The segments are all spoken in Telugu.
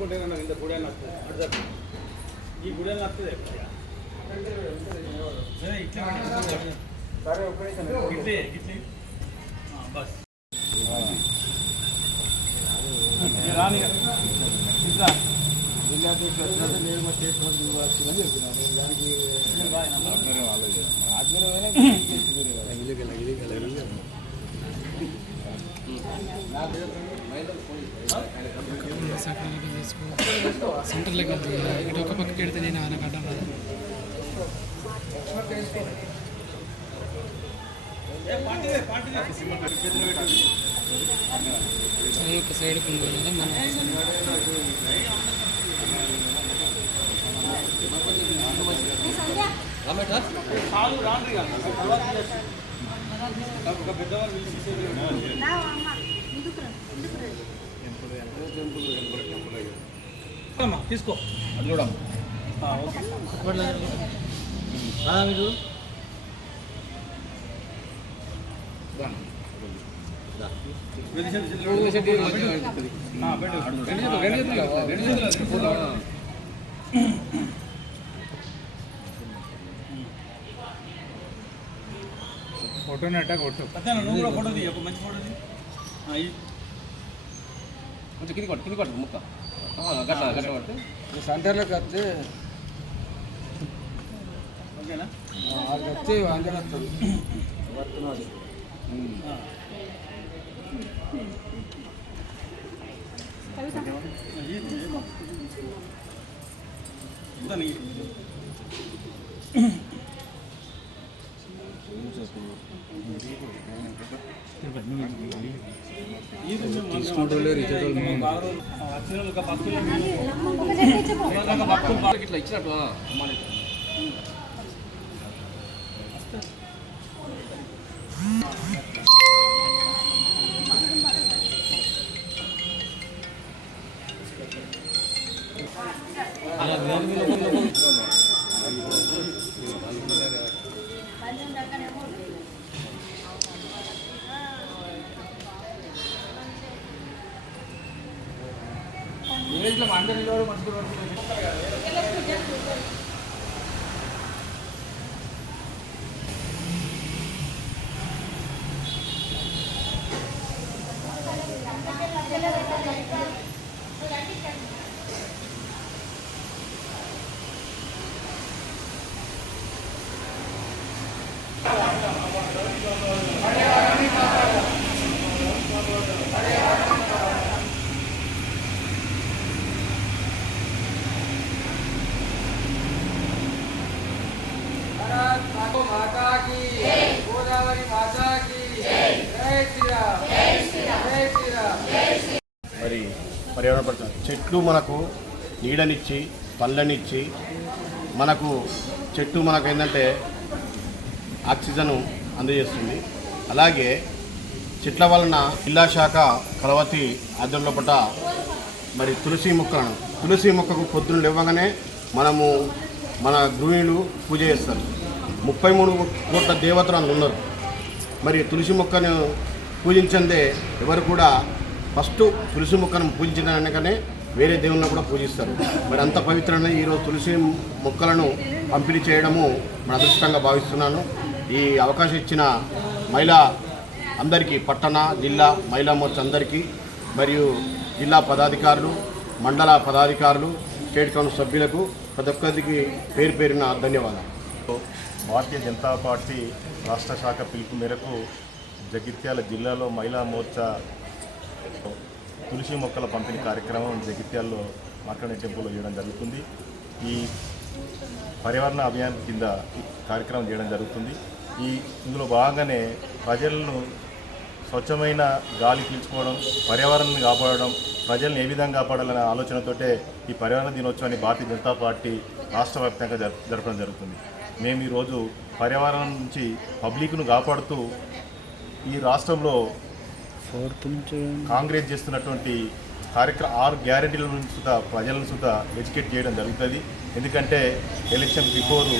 అనుకుంటే ఇంత గుడి నచ్చదు ఈ గుడి నచ్చదే సరే ఇట్లే ఇట్లే బస్ రాని ఇట్లా నేను మా స్టేట్ వచ్చిందని చెప్పినాను దానికి సెంటర్లో కాదు ఇటు ఒక పక్కకి వెడితే నేను ఆయన కట్టం రాదు ఒక సైడ్ తీసుకో అది కూడా ఫోటో నెట్టా కొట్టు నువ్వు కూడా ఫోటో తీ ఒక మంచి ఫోటో తీ కొంచెం కింది కొట్టు ముక్క గట్ల గట్ల కొట్టు సెంటర్లోకి వస్తే ఓకేనా వచ్చి అందరూ వస్తున్నాడు ఇట్లా ఇచ్చినట్టు విలేజ్లో అందరిలో మంచి మరి పర్యావరణ పరిస్థితి చెట్లు మనకు నీడనిచ్చి పళ్ళనిచ్చి మనకు చెట్టు మనకు ఏంటంటే ఆక్సిజన్ అందజేస్తుంది. అలాగే చెట్ల వలన జిల్లా శాఖ కలవతి ఆధ్వర్యంలో పట్ల మరి తులసి మొక్కకు పొద్దున్న లేవగానే మనము మన గృహిణులు పూజ చేస్తారు. 33 కోట్ల దేవతలు అందులో ఉన్నారు. మరి తులసి మొక్కను పూజించందే ఎవరు కూడా ఫస్ట్ తులసి మొక్కను పూజించడానికనే వేరే దేవుళ్ళను కూడా పూజిస్తారు. మరి అంత పవిత్రమైన ఈరోజు తులసి మొక్కలను పంపిణీ చేయడము మన అదృష్టంగా భావిస్తున్నాను. ఈ అవకాశం ఇచ్చిన మహిళా అందరికీ, పట్టణ జిల్లా మహిళా మోర్చా అందరికీ, మరియు జిల్లా పదాధికారులు, మండల పదాధికారులు, స్టేట్ కౌన్సిల్ సభ్యులకు ప్రతి ఒక్కరికి పేరు పేరున ధన్యవాదాలు. భారతీయ జనతా పార్టీ రాష్ట్ర శాఖ పిలుపు మేరకు జగిత్యాల జిల్లాలో మహిళా మోర్చా తులసి మొక్కల పంపిణీ కార్యక్రమం జగిత్యాల్లో మార్కండే టెంపుల్లో చేయడం జరుగుతుంది. ఈ పర్యావరణ అభియాన్ కింద కార్యక్రమం చేయడం జరుగుతుంది. ఇందులో భాగంగానే ప్రజలను స్వచ్ఛమైన గాలి పీల్చుకోవడం, పర్యావరణాన్ని కాపాడడం, ప్రజలను ఏ విధంగా కాపాడాలనే ఆలోచనతోటే ఈ పర్యావరణ దినోత్సవాన్ని భారతీయ జనతా పార్టీ రాష్ట్ర వ్యాప్తంగా జరపడం జరుగుతుంది. మేము ఈరోజు పర్యావరణం నుంచి పబ్లిక్ను కాపాడుతూ ఈ రాష్ట్రంలో కాంగ్రెస్ చేస్తున్నటువంటి కార్యక్రమం 6 గ్యారెంటీల నుంచి సుధా ప్రజలను సుధా ఎడ్యుకేట్ చేయడం జరుగుతుంది. ఎందుకంటే ఎలక్షన్ బిఫోరు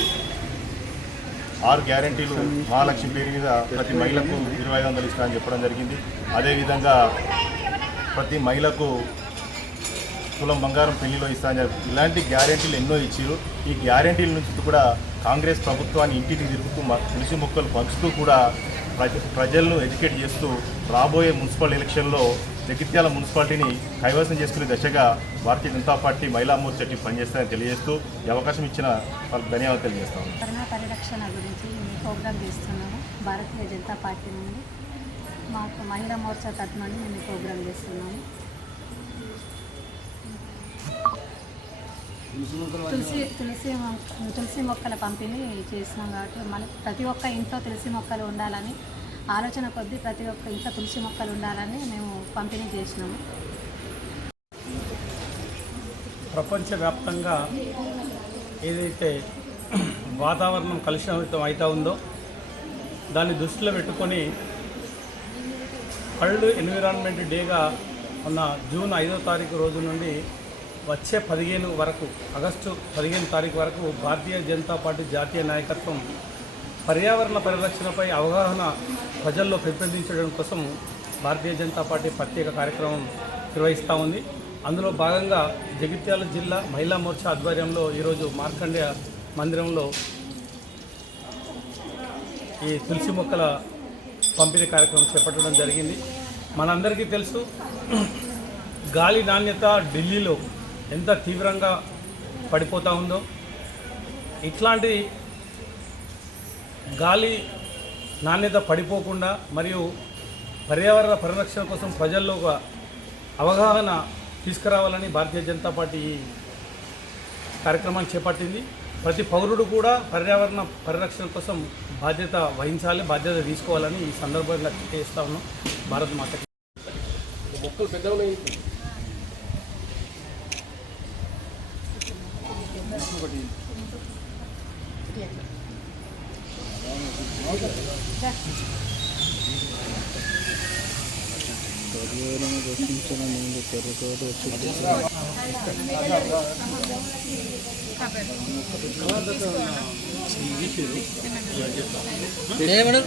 6 గ్యారెంటీలు మహాలక్ష్మి పేరు మీద ప్రతి మహిళకు 2500 ఇస్తామని చెప్పడం జరిగింది. అదేవిధంగా ప్రతి మహిళకు తులం బంగారం పెళ్లిలో ఇస్తా అని చెప్పి ఇలాంటి గ్యారెంటీలు ఎన్నో ఇచ్చారు. ఈ గ్యారెంటీల నుంచి కూడా కాంగ్రెస్ ప్రభుత్వాన్ని ఇంటికి తిరుగుతూ తులసి మొక్కలు పంచుతూ కూడా ప్రజలను ఎడ్యుకేట్ చేస్తూ రాబోయే మున్సిపల్ ఎలక్షన్లో జగిత్యాల మున్సిపాలిటీని కైవసం చేసుకునే దశగా భారతీయ జనతా పార్టీ మహిళా మోర్చాకి పనిచేస్తారని తెలియజేస్తూ ఈ అవకాశం ఇచ్చిన వాళ్ళకి ధన్యవాదాలు తెలియజేస్తాము. కరోనా పరిరక్షణ గురించి ప్రోగ్రాం చేస్తున్నాము భారతీయ జనతా పార్టీ నుండి. మాకు మహిళా మోర్చా తరఫున మేము ప్రోగ్రాం చేస్తున్నాము. తులసి మొక్కల పంపిణీ చేస్తున్నాం కాబట్టి మన ప్రతి ఒక్క ఇంట్లో తులసి మొక్కలు ఉండాలని ఆలోచన కొద్దీ ప్రతి ఒక్క ఇంట్లో తులసి మొక్కలు ఉండాలని మేము పంపిణీ చేసినాము. ప్రపంచవ్యాప్తంగా ఏదైతే వాతావరణం కలుషితం అవుతూ ఉందో దాన్ని దృష్టిలో పెట్టుకొని వరల్డ్ ఎన్విరాన్మెంట్ డేగా ఉన్న జూన్ 5వ తారీఖు రోజు నుండి వచ్చే 15 వరకు ఆగస్టు 15 తారీఖు వరకు భారతీయ జనతా పార్టీ జాతీయ నాయకత్వం పర్యావరణ పరిరక్షణపై అవగాహన ప్రజల్లో పెంపొందించడం కోసం భారతీయ జనతా పార్టీ ప్రత్యేక కార్యక్రమం నిర్వహిస్తూ ఉంది. అందులో భాగంగా జగిత్యాల జిల్లా మహిళా మోర్చా ఆధ్వర్యంలో ఈరోజు మార్కండేయ మందిరంలో ఈ తులసి మొక్కల పంపిణీ కార్యక్రమం చేపట్టడం జరిగింది. మనందరికీ తెలుసు గాలి నాణ్యత ఢిల్లీలో ఎంత తీవ్రంగా పడిపోతూ ఉందో. ఇట్లాంటి గాలి నాణ్యత పడిపోకుండా మరియు పర్యావరణ పరిరక్షణ కోసం ప్రజల్లో ఒక అవగాహన తీసుకురావాలని భారతీయ జనతా పార్టీ ఈ కార్యక్రమాన్ని చేపట్టింది. ప్రతి పౌరుడు కూడా పర్యావరణ పరిరక్షణ కోసం బాధ్యత వహించాలి, బాధ్యత తీసుకోవాలని ఈ సందర్భంగా చేస్తూ ఉన్నాం. భారత్ మాతకి మొక్కలు పెద్దగా ఉన్నాయి. మేడం